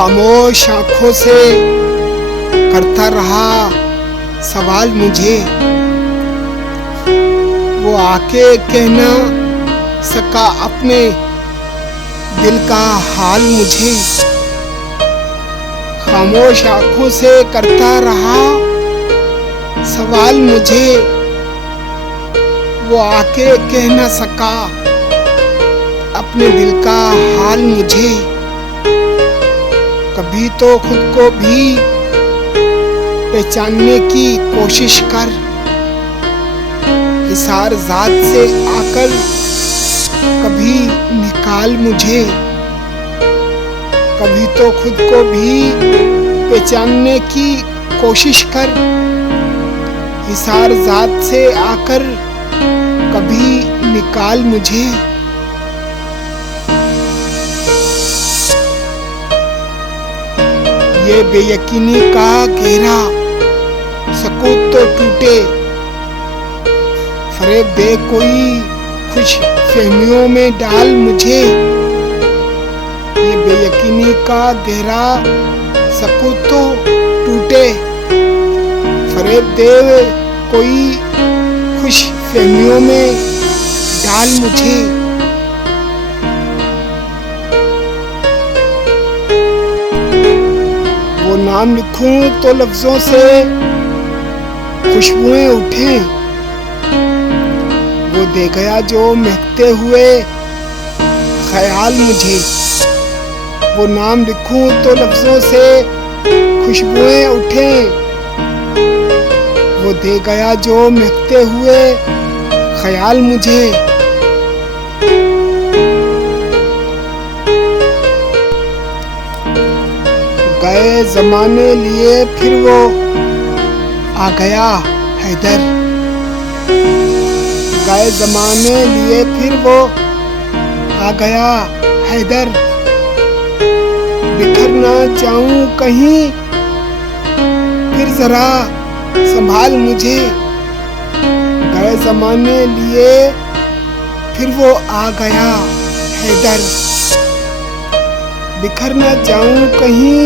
खामोश आंखों से करता रहा सवाल मुझे, वो आके कहना सका अपने दिल का हाल मुझे। खामोश आंखों से करता रहा सवाल मुझे, वो आके कह ना सका अपने दिल का हाल मुझे। कभी तो खुद को भी पहचानने की कोशिश कर, हिसार ज़ात से आकर कभी निकाल मुझे। कभी तो खुद को भी पहचानने की कोशिश कर, हिसार ज़ात से आकर कभी निकाल मुझे। ये बेयकीनी का घेरा सकूत तो टूटे, फरेब दे कोई खुश फहमियों में डाल मुझे। ये बेयकीनी का घेरा सकूत तो टूटे, फरेब दे कोई खुश फहमियों में डाल मुझे। वो नाम लिखूं तो लफ्जों से खुशबुएं उठें, वो दे गया जो महकते हुए ख्याल मुझे। वो नाम लिखूं तो लफ्जों से खुशबुएं उठें, वो दे गया जो महकते हुए ख्याल मुझे। गए जमाने लिए फिर वो आ गया हैदर, गए जमाने लिए फिर वो आ गया हैदर। बिखर ना जाऊं कहीं फिर जरा संभाल मुझे। गए जमाने लिए फिर वो आ गया हैदर, बिखर ना जाऊं कहीं